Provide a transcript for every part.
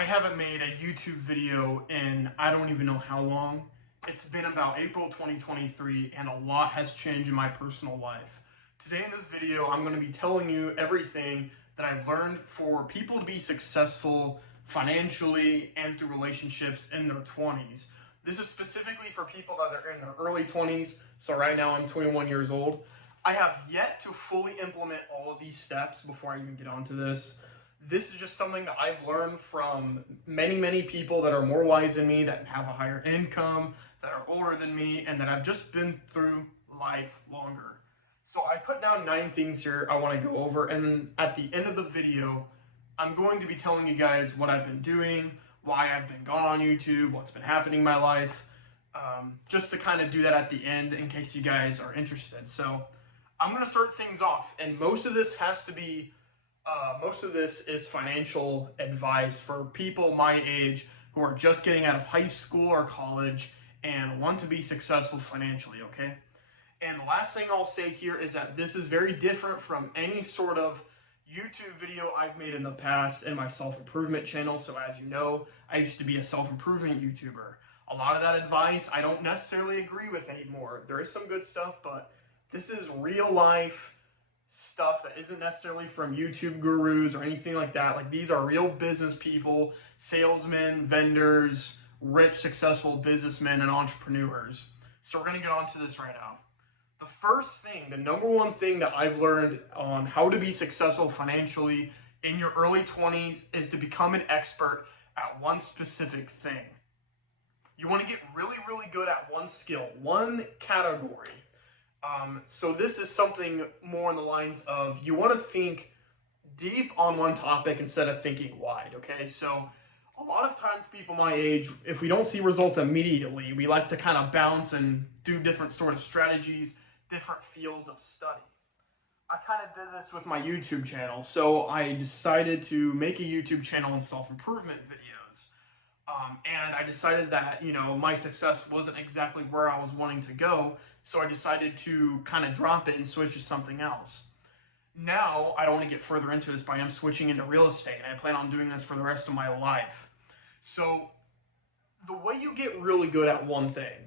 I haven't made a YouTube video in I don't even know how long. It's been about April 2023 and a lot has changed in my personal life. Today in this video, I'm going to be telling you everything that I've learned for people to be successful financially and through relationships in their 20s. This is specifically for people that are in their early 20s. So right now I'm 21 years old. I have yet to fully implement all of these steps before I even get onto this. This is just something that I've learned from many people that are more wise than me, that have a higher income, that are older than me, and that have just been through life longer. So I put down 9 things here I want to go over, and then at the end of the video, I'm going to be telling you guys what I've been doing, why I've been gone on YouTube, what's been happening in my life, just to kind of do that at the end in case you guys are interested. So I'm going to start things off, and most of this is financial advice for people my age who are just getting out of high school or college and want to be successful financially, okay? And the last thing I'll say here is that this is very different from any sort of YouTube video I've made in the past in my self-improvement channel. So as you know, I used to be a self-improvement YouTuber. A lot of that advice I don't necessarily agree with anymore. There is some good stuff, but this is real life stuff that isn't necessarily from YouTube gurus or anything like that. Like, these are real business people, salesmen, vendors, rich, successful businessmen and entrepreneurs. So we're going to get on to this right now. The first thing, the number one thing that I've learned on how to be successful financially in your early 20s is to become an expert at one specific thing. You want to get really good at one skill, one category. So this is something more in the lines of, you want to think deep on one topic instead of thinking wide, okay? So a lot of times people my age, if we don't see results immediately, we like to kind of bounce and do different sort of strategies, different fields of study. I kind of did this with my YouTube channel, so I decided to make a YouTube channel on self-improvement videos. And I decided that, my success wasn't exactly where I was wanting to go, so I decided to kind of drop it and switch to something else. Now, I don't want to get further into this, but I am switching into real estate, and I plan on doing this for the rest of my life. So, the way you get really good at one thing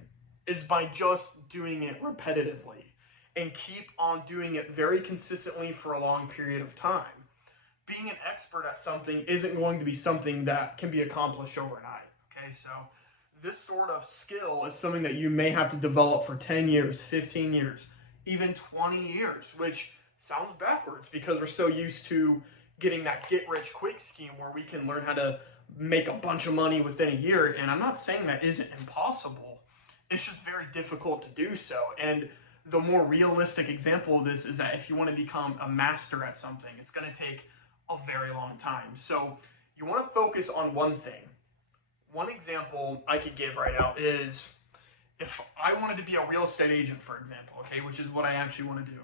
is by just doing it repetitively, and keep on doing it very consistently for a long period of time. Being an expert at something isn't going to be something that can be accomplished overnight, okay? So this sort of skill is something that you may have to develop for 10 years, 15 years, even 20 years, which sounds backwards because we're so used to getting that get-rich-quick scheme where we can learn how to make a bunch of money within a year, and I'm not saying that isn't impossible. It's just very difficult to do so, and the more realistic example of this is that if you want to become a master at something, it's going to take a very long time. So you want to focus on one thing. One example I could give right now is if I wanted to be a real estate agent, for example, okay, which is what I actually want to do.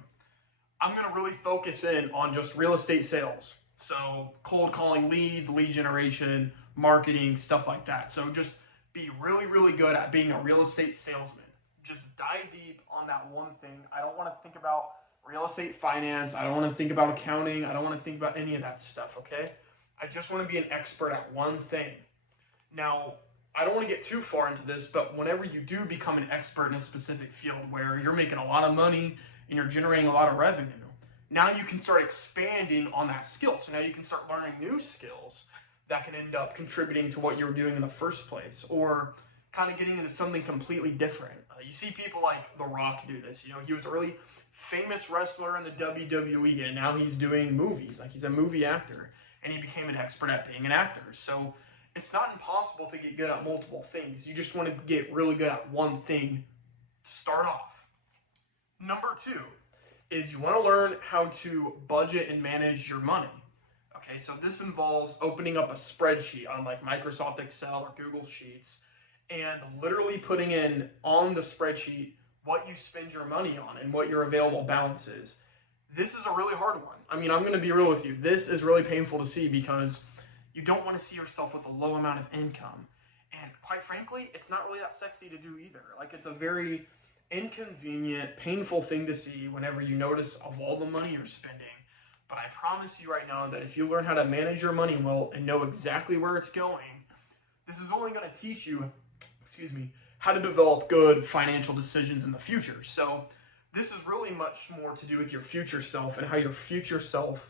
I'm going to really focus in on just real estate sales. So cold calling leads, lead generation, marketing, stuff like that. So just be really good at being a real estate salesman. Just dive deep on that one thing. I don't want to think about real estate finance. I don't want to think about accounting. I don't want to think about any of that stuff, okay? I just want to be an expert at one thing. Now, I don't want to get too far into this, but whenever you do become an expert in a specific field where you're making a lot of money and you're generating a lot of revenue, now you can start expanding on that skill. So now you can start learning new skills that can end up contributing to what you were doing in the first place, or kind of getting into something completely different. You see people like The Rock do this. He was a really famous wrestler in the WWE, and now he's doing movies. Like, he's a movie actor, and he became an expert at being an actor. So it's not impossible to get good at multiple things. You just want to get really good at one thing to start off. Number 2 is you want to learn how to budget and manage your money. Okay, so this involves opening up a spreadsheet on like Microsoft Excel or Google Sheets, and literally putting in on the spreadsheet what you spend your money on and what your available balance is. This is a really hard one. I mean, I'm going to be real with you. This is really painful to see because you don't want to see yourself with a low amount of income. And quite frankly, it's not really that sexy to do either. Like, it's a very inconvenient, painful thing to see whenever you notice of all the money you're spending, But I promise you right now that if you learn how to manage your money well and know exactly where it's going, this is only going to teach you, how to develop good financial decisions in the future. So this is really much more to do with your future self and how your future self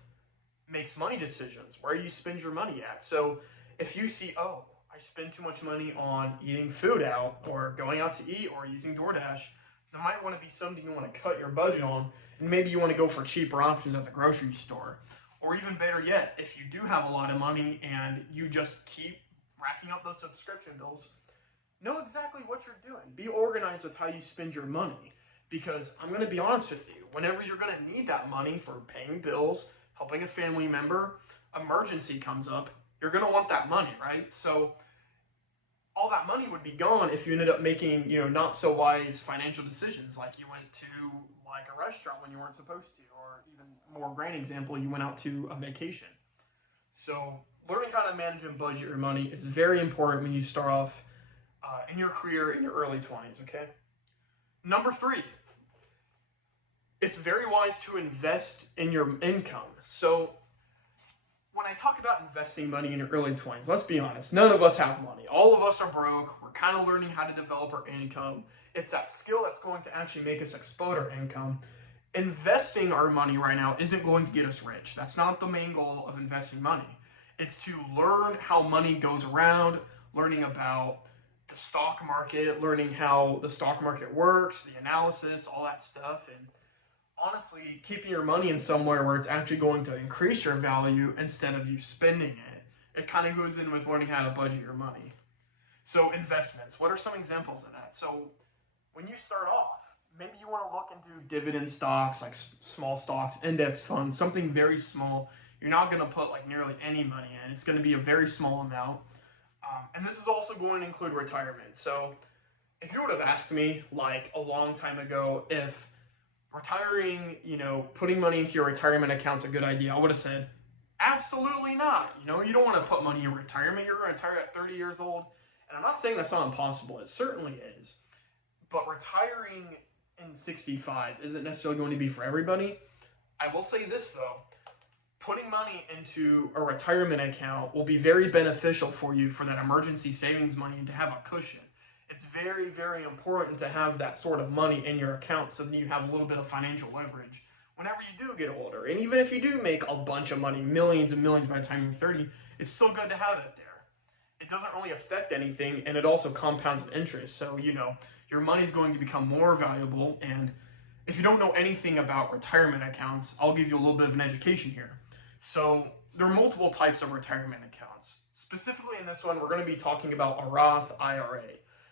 makes money decisions, where you spend your money at. So if you see, oh, I spend too much money on eating food out or going out to eat or using DoorDash, there might want to be something you want to cut your budget on, and maybe you want to go for cheaper options at the grocery store. Or even better yet, if you do have a lot of money and you just keep racking up those subscription bills, know exactly what you're doing. Be organized with how you spend your money. Because I'm going to be honest with you, whenever you're going to need that money for paying bills, helping a family member, emergency comes up, you're going to want that money, right? So all that money would be gone if you ended up making, not so wise financial decisions, like you went to like a restaurant when you weren't supposed to, or even more grand example, you went out to a vacation. So learning how to manage and budget your money is very important when you start off in your career in your early 20s, okay? Number 3, it's very wise to invest in your income. So when I talk about investing money in your early 20s, let's be honest, none of us have money. All of us are broke. We're kind of learning how to develop our income. It's that skill that's going to actually make us explode our income. Investing our money right now isn't going to get us rich. That's not the main goal of investing money. It's to learn how money goes around, learning about the stock market, learning how the stock market works, the analysis, all that stuff, and honestly, keeping your money in somewhere where it's actually going to increase your value instead of you spending it. It kind of goes in with learning how to budget your money. So investments, what are some examples of that? So when you start off, maybe you want to look into dividend stocks, like small stocks, index funds, something very small. You're not going to put like nearly any money in. It's going to be a very small amount. And this is also going to include retirement. So if you would have asked me like a long time ago if retiring, putting money into your retirement account's a good idea, I would have said, absolutely not. You don't want to put money in retirement. You're going to retire at 30 years old. And I'm not saying that's not impossible. It certainly is. But retiring in 65 isn't necessarily going to be for everybody. I will say this, though. Putting money into a retirement account will be very beneficial for you for that emergency savings money and to have a cushion. It's very, very important to have that sort of money in your account so that you have a little bit of financial leverage whenever you do get older. And even if you do make a bunch of money, millions and millions by the time you're 30, it's still good to have it there. It doesn't really affect anything, and it also compounds with interest. So, your money's going to become more valuable. And if you don't know anything about retirement accounts, I'll give you a little bit of an education here. So there are multiple types of retirement accounts. Specifically in this one, we're going to be talking about a Roth IRA.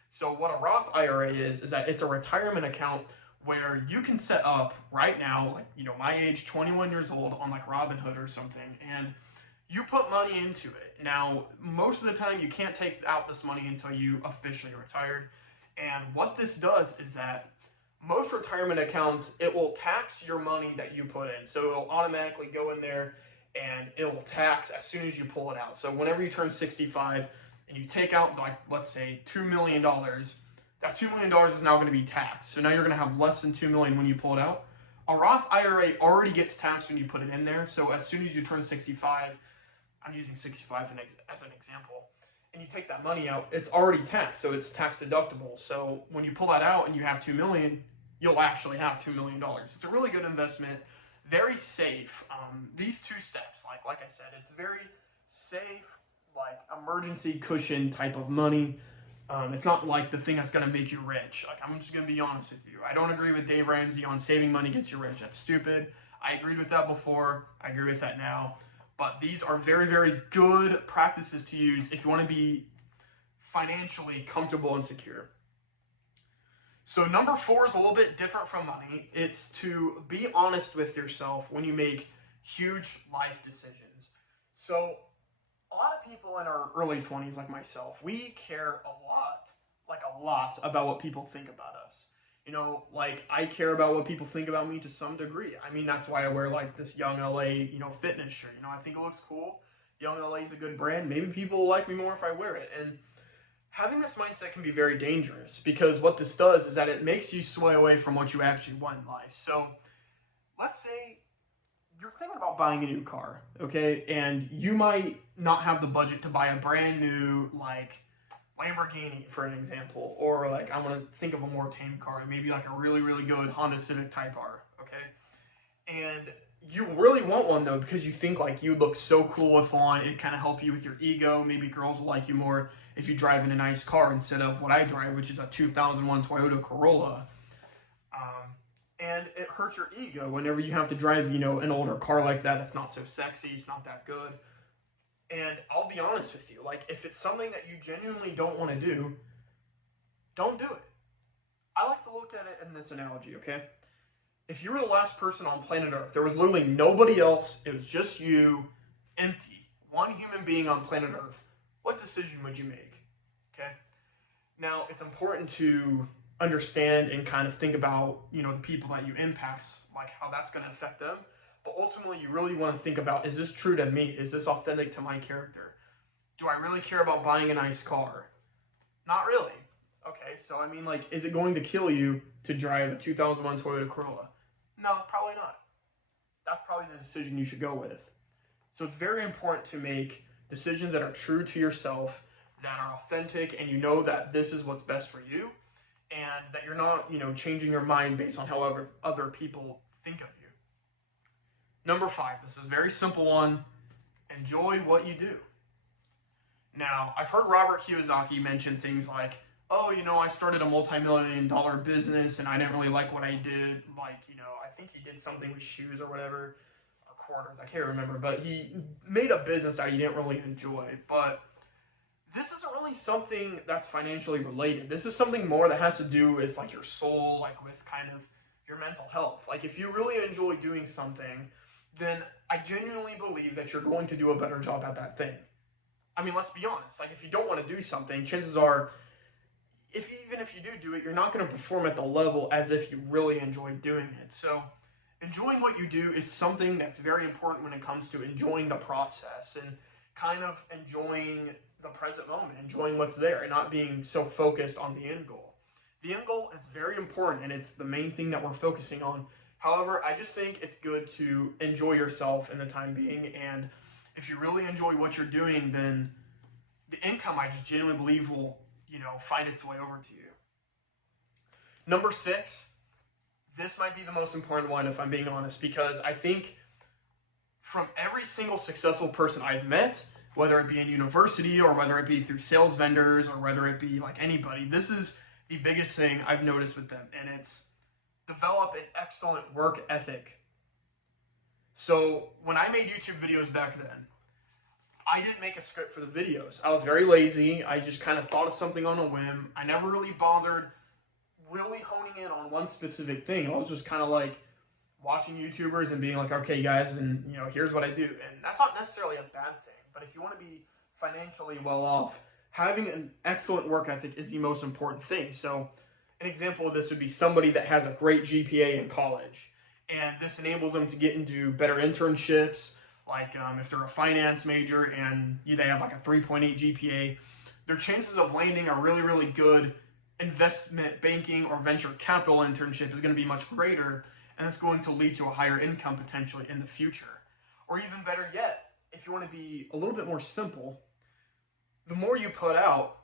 So what a Roth IRA is that it's a retirement account where you can set up right now, like, my age, 21 years old, on like Robinhood or something, and you put money into it. Now, most of the time you can't take out this money until you officially retired. And what this does is that most retirement accounts, it will tax your money that you put in. So it'll automatically go in there and it will tax as soon as you pull it out. So whenever you turn 65 and you take out, like, let's say $2 million, that $2 million is now going to be taxed. So now you're going to have less than $2 million when you pull it out. A Roth IRA already gets taxed when you put it in there. So as soon as you turn 65, I'm using 65 as an example, and you take that money out, it's already taxed. So it's tax deductible. So when you pull that out and you have $2 million, you'll actually have $2 million. It's a really good investment. Very safe. These 2 steps, like I said, it's very safe, like emergency cushion type of money. It's not like the thing that's going to make you rich. Like, I'm just going to be honest with you. I don't agree with Dave Ramsey on saving money gets you rich. That's stupid. I agreed with that before. I agree with that now. But these are very, very good practices to use if you want to be financially comfortable and secure. So number 4 is a little bit different from money. It's to be honest with yourself when you make huge life decisions. So a lot of people in our early 20s, like myself, we care a lot about what people think about us. I care about what people think about me to some degree. I mean, that's why I wear like this Young LA, fitness shirt. I think it looks cool. Young LA is a good brand. Maybe people will like me more if I wear it. And having this mindset can be very dangerous because what this does is that it makes you sway away from what you actually want in life. So let's say you're thinking about buying a new car, okay? And you might not have the budget to buy a brand new, like, Lamborghini, for an example, or like I want to think of a more tame car, maybe like a really, really good Honda Civic Type R, okay? And you really want one though because you think like you look so cool with one. It kind of help you with your ego. Maybe girls will like you more if you drive in a nice car instead of what I drive, which is a 2001 Toyota Corolla. Um, and it hurts your ego whenever you have to drive, an older car like that. That's not so sexy. It's not that good. And I'll be honest with you, like if it's something that you genuinely don't want to do, don't do it. I like to look at it in this analogy, okay? If you were the last person on planet Earth, there was literally nobody else, it was just you, empty, one human being on planet Earth, what decision would you make? Okay? Now, it's important to understand and kind of think about, the people that you impact, like how that's going to affect them. But ultimately, you really want to think about, is this true to me? Is this authentic to my character? Do I really care about buying a nice car? Not really. Okay, so I mean, like, is it going to kill you to drive a 2001 Toyota Corolla? No, probably not. That's probably the decision you should go with. So it's very important to make decisions that are true to yourself, that are authentic, and you know that this is what's best for you, and that you're not, changing your mind based on however other people think of you. Number 5, this is a very simple one. Enjoy what you do. Now, I've heard Robert Kiyosaki mention things like, oh, I started a multi-million-dollar business and I didn't really like what I did. Like, I think he did something with shoes or whatever, or quarters, I can't remember. But he made a business that he didn't really enjoy. But this isn't really something that's financially related. This is something more that has to do with, like, your soul, like, with kind of your mental health. Like, if you really enjoy doing something, then I genuinely believe that you're going to do a better job at that thing. I mean, let's be honest. Like, if you don't want to do something, chances are, even if you do it, you're not going to perform at the level as if you really enjoy doing it. So enjoying what you do is something that's very important when it comes to enjoying the process and kind of enjoying the present moment, enjoying what's there and not being so focused on the end goal. The end goal is very important and it's the main thing that we're focusing on. However, I just think it's good to enjoy yourself in the time being, and if you really enjoy what you're doing, then the income, I just genuinely believe, will find its way over to you. Number 6, this might be the most important one if I'm being honest, because I think from every single successful person I've met, whether it be in university or whether it be through sales vendors or whether it be like anybody, this is the biggest thing I've noticed with them, and it's develop an excellent work ethic. So when I made YouTube videos back then, I didn't make a script for the videos. I was very lazy. I just kind of thought of something on a whim. I never really bothered really honing in on one specific thing. I was just kind of like watching YouTubers and being like, okay, guys, and here's what I do. And that's not necessarily a bad thing. But if you want to be financially well off, having an excellent work ethic is the most important thing. So an example of this would be somebody that has a great GPA in college. And this enables them to get into better internships. Like if they're a finance major and they have like a 3.8 GPA, their chances of landing a really, really good investment banking or venture capital internship is going to be much greater, and it's going to lead to a higher income potentially in the future. Or even better yet, if you want to be a little bit more simple, the more you put out,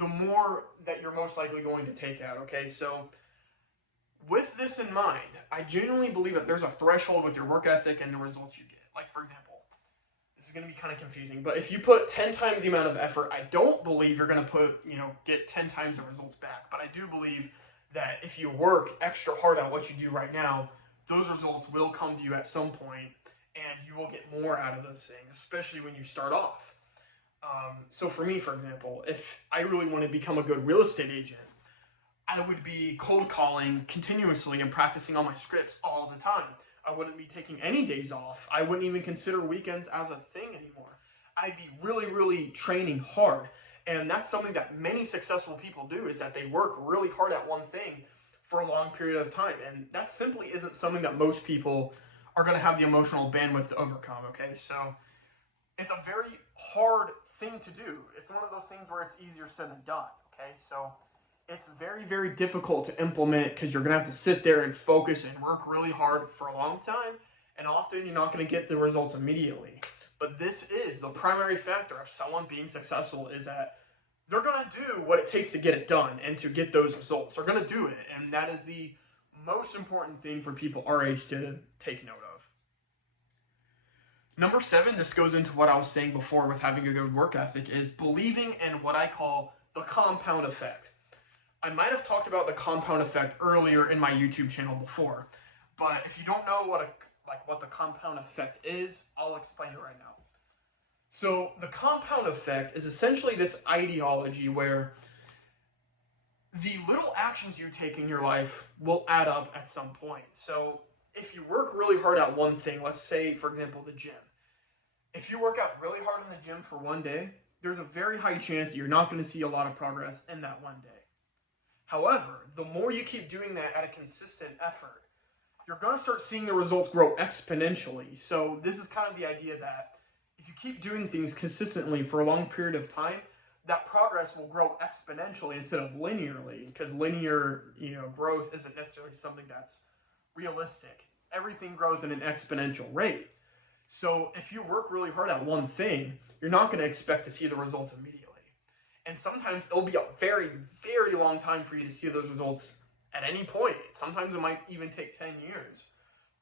the more that you're most likely going to take out, okay? So with this in mind, I genuinely believe that there's a threshold with your work ethic and the results you get. Like, for example, this is going to be kind of confusing, but if you put 10 times the amount of effort, I don't believe you're going to get 10 times the results back. But I do believe that if you work extra hard at what you do right now, those results will come to you at some point, and you will get more out of those things, especially when you start off. So for me, for example, if I really want to become a good real estate agent, I would be cold calling continuously and practicing on my scripts all the time. I wouldn't be taking any days off. I wouldn't even consider weekends as a thing anymore. I'd be really, really training hard. And that's something that many successful people do, is that they work really hard at one thing for a long period of time. And that simply isn't something that most people are going to have the emotional bandwidth to overcome, okay? So it's a very hard thing to do. It's one of those things where it's easier said than done, okay? So it's very, very difficult to implement because you're going to have to sit there and focus and work really hard for a long time. And often you're not going to get the results immediately. But this is the primary factor of someone being successful, is that they're going to do what it takes to get it done and to get those results. They're going to do it. And that is the most important thing for people our age to take note of. Number 7, this goes into what I was saying before with having a good work ethic, is believing in what I call the compound effect. I might have talked about the compound effect earlier in my YouTube channel before, but if you don't know what the compound effect is, I'll explain it right now. So the compound effect is essentially this ideology where the little actions you take in your life will add up at some point. So if you work really hard at one thing, let's say, for example, the gym. If you work out really hard in the gym for one day, there's a very high chance that you're not going to see a lot of progress in that one day. However, the more you keep doing that at a consistent effort, you're going to start seeing the results grow exponentially. So this is kind of the idea that if you keep doing things consistently for a long period of time, that progress will grow exponentially instead of linearly, because linear, growth isn't necessarily something that's realistic. Everything grows at an exponential rate. So if you work really hard at one thing, you're not going to expect to see the results immediately. And sometimes it'll be a very, very long time for you to see those results at any point. Sometimes it might even take 10 years.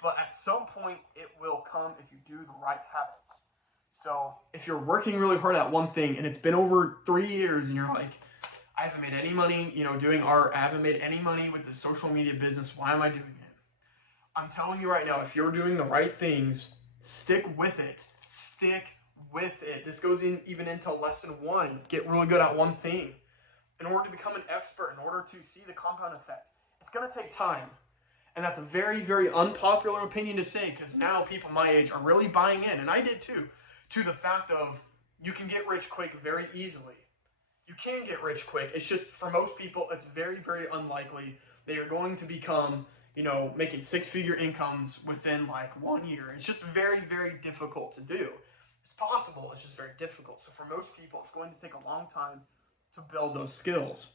But at some point, it will come if you do the right habits. So if you're working really hard at one thing and it's been over 3 years and you're like, I haven't made any money, doing art, I haven't made any money with the social media business, why am I doing it? I'm telling you right now, if you're doing the right things, stick with it. Stick with it. This goes even into lesson 1. Get really good at one thing. In order to become an expert, in order to see the compound effect, it's going to take time. And that's a very, very unpopular opinion to say, because now people my age are really buying in, and I did too, to the fact of you can get rich quick very easily. You can get rich quick. It's just, for most people, it's very, very unlikely that you're going to become, making 6-figure incomes within like 1 year. It's just very, very difficult to do. It's possible, it's just very difficult. So for most people, it's going to take a long time to build those skills.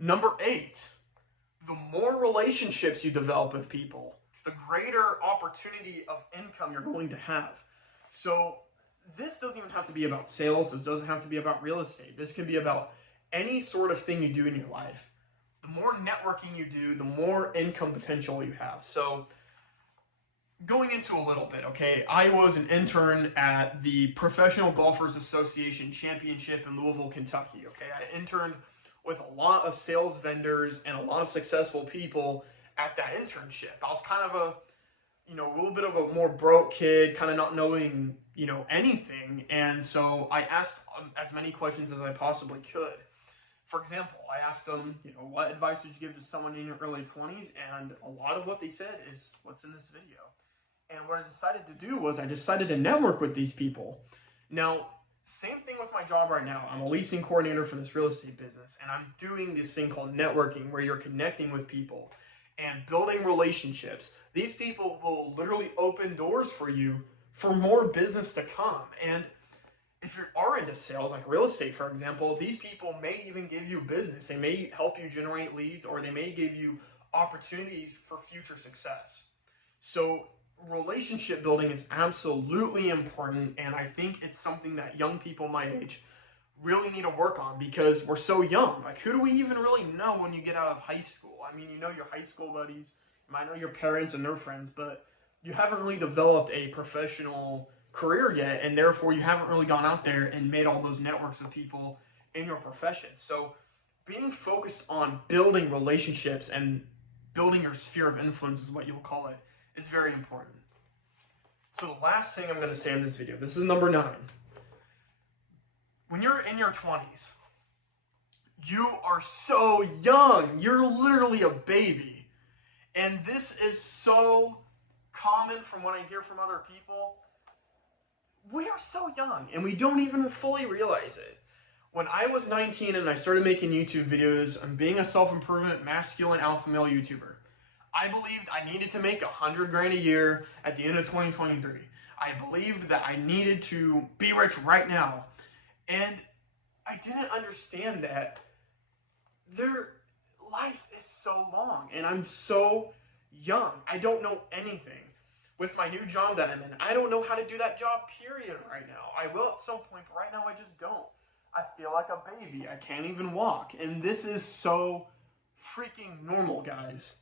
Number 8, the more relationships you develop with people, the greater opportunity of income you're going to have. So this doesn't even have to be about sales. This doesn't have to be about real estate. This can be about any sort of thing you do in your life. The more networking you do, the more income potential you have. So going into a little bit, okay, I was an intern at the Professional Golfers Association Championship in Louisville, Kentucky, okay? I interned with a lot of sales vendors and a lot of successful people at that internship. I was kind of a little bit of a more broke kid, kind of not knowing, anything. And so I asked as many questions as I possibly could. For example, I asked them, what advice would you give to someone in your early 20s? And a lot of what they said is what's in this video. And what I decided to do was I decided to network with these people. Now, same thing with my job right now. I'm a leasing coordinator for this real estate business, and I'm doing this thing called networking, where you're connecting with people and building relationships. These people will literally open doors for you for more business to come. And if you are into sales, like real estate, for example, these people may even give you business. They may help you generate leads, or they may give you opportunities for future success. So relationship building is absolutely important, and I think it's something that young people my age really need to work on, because we're so young. Like, who do we even really know when you get out of high school? I mean, your high school buddies, you might know your parents and their friends, but you haven't really developed a professional career yet, and therefore you haven't really gone out there and made all those networks of people in your profession. So being focused on building relationships and building your sphere of influence, is what you'll call it, is very important. So the last thing I'm going to say in this video, this is number 9. When you're in your 20s, you are so young. You're literally a baby. And this is so common from what I hear from other people. We are so young, and we don't even fully realize it. When I was 19 and I started making YouTube videos and being a self-improvement, masculine, alpha male YouTuber, I believed I needed to make $100,000 a year at the end of 2023. I believed that I needed to be rich right now. And I didn't understand that their life is so long, and I'm so young. I don't know anything. with my new job that I'm in, I don't know how to do that job, period, right now. I will at some point, but right now I just don't. I feel like a baby. I can't even walk. And this is so freaking normal, guys.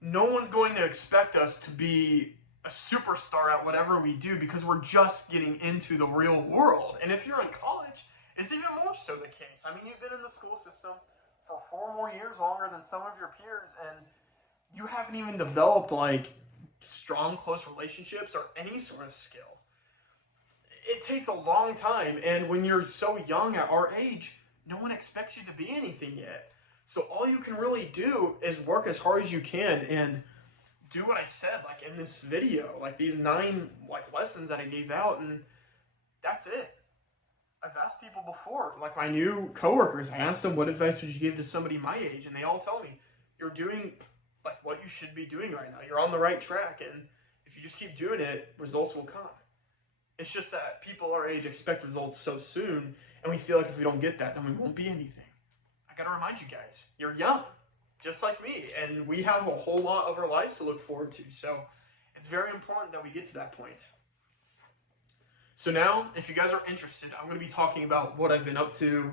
No one's going to expect us to be a superstar at whatever we do because we're just getting into the real world. And if you're in college, it's even more so the case. I mean, you've been in the school system for 4 more years longer than some of your peers, and you haven't even developed like strong, close relationships or any sort of skill. It takes a long time, and when you're so young at our age, no one expects you to be anything yet. So all you can really do is work as hard as you can and do what I said, like in this video, like these 9 like lessons that I gave out, and that's it. I've asked people before, like my new coworkers, I asked them, what advice would you give to somebody my age? And they all tell me, you're doing like what you should be doing right now. You're on the right track, and if you just keep doing it, results will come. It's just that people our age expect results so soon, and we feel like if we don't get that, then we won't be anything. I gotta remind you guys, you're young, just like me, and we have a whole lot of our lives to look forward to, so it's very important that we get to that point. So now, if you guys are interested, I'm going to be talking about what I've been up to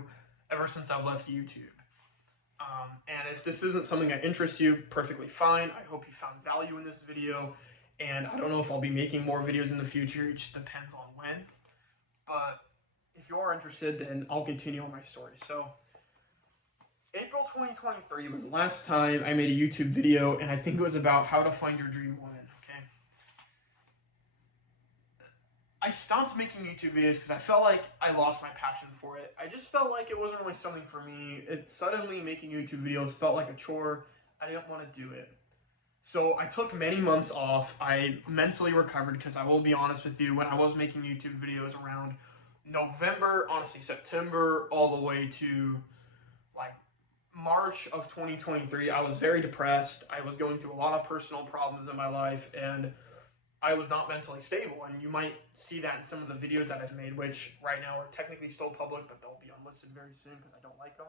ever since I've left YouTube. And if this isn't something that interests you, perfectly fine. I hope you found value in this video, and I don't know if I'll be making more videos in the future. It just depends on when. But if you are interested, then I'll continue on my story. So April 2023 was the last time I made a YouTube video, and I think it was about how to find your dream woman, okay? I stopped making YouTube videos because I felt like I lost my passion for it. I just felt like it wasn't really something for me. Suddenly making YouTube videos felt like a chore. I didn't want to do it. So I took many months off. I mentally recovered because I will be honest with you, when I was making YouTube videos around November, honestly September, all the way to like March of 2023, I was very depressed. I was going through a lot of personal problems in my life, and I was not mentally stable. And you might see that in some of the videos that I've made, which right now are technically still public, but they'll be unlisted very soon because I don't like them.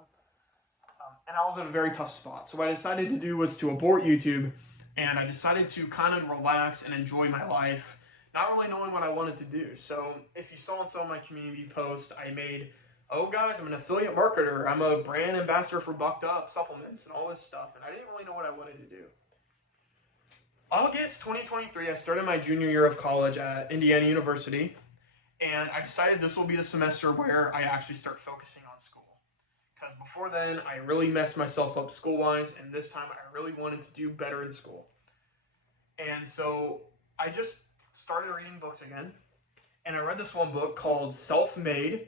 And I was in a very tough spot. So what I decided to do was to abort YouTube, and I decided to kind of relax and enjoy my life, not really knowing what I wanted to do. So if you saw in some of my community posts, I made, oh guys, I'm an affiliate marketer, I'm a brand ambassador for Bucked Up supplements and all this stuff, and I didn't really know what I wanted to do. August 2023, I started my junior year of college at Indiana University, and I decided this will be the semester where I actually start focusing on school. Because before then, I really messed myself up school-wise, and this time I really wanted to do better in school. And so I just started reading books again, and I read this one book called Self-Made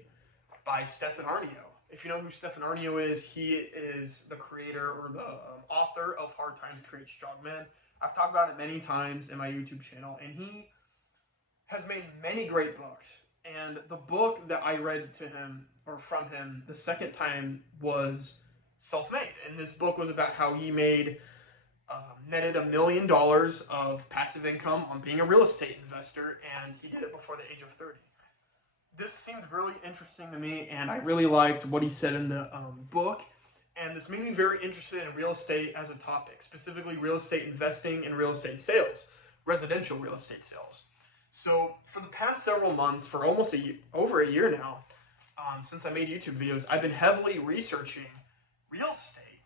by Stephen Arnio. If you know who Stephen Arnio is, he is the creator or the author of Hard Times Create Strong Men. I've talked about it many times in my YouTube channel, and he has made many great books. And the book that I read to him, or from him, the second time was Self-Made. And this book was about how he netted $1 million of passive income on being a real estate investor, and he did it before the age of 30. This seemed really interesting to me, and I really liked what he said in the book. And this made me very interested in real estate as a topic, specifically real estate investing and real estate sales, residential real estate sales. So for the past several months, for almost over a year now, since I made YouTube videos, I've been heavily researching real estate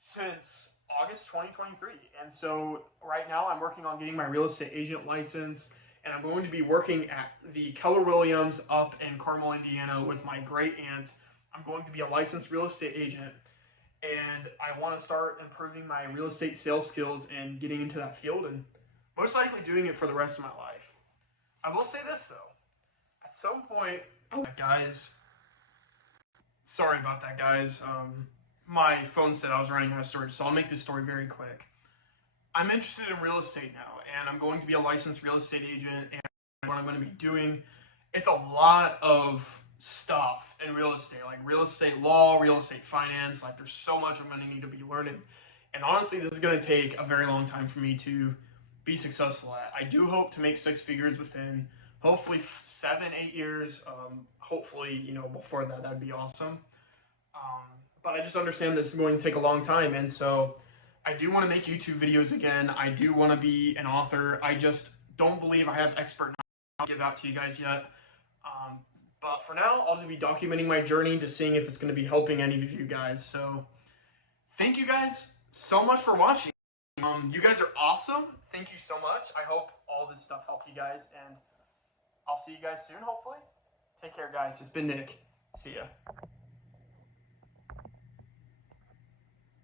since August 2023. And so right now I'm working on getting my real estate agent license, and I'm going to be working at the Keller Williams up in Carmel, Indiana with my great aunt. I'm going to be a licensed real estate agent, and I want to start improving my real estate sales skills and getting into that field, and most likely doing it for the rest of my life. I will say this though, at some point, guys, sorry about that guys, my phone said I was running out of storage, so I'll make this story very quick. I'm interested in real estate now, and I'm going to be a licensed real estate agent, and what I'm going to be doing, it's a lot of stuff in real estate, like real estate law, real estate finance, like there's so much I'm going to need to be learning, and honestly this is going to take a very long time for me to be successful at. I do hope to make 6 figures within hopefully 7-8 years, hopefully, you know, before that, that'd be awesome, but I just understand this is going to take a long time, and so I do want to make YouTube videos again. I do want to be an author. I just don't believe I have expert knowledge to give out to you guys yet. But for now, I'll just be documenting my journey to seeing if it's going to be helping any of you guys. So thank you guys so much for watching. You guys are awesome. Thank you so much. I hope all this stuff helped you guys, and I'll see you guys soon, hopefully. Take care, guys. It's been Nick. See ya.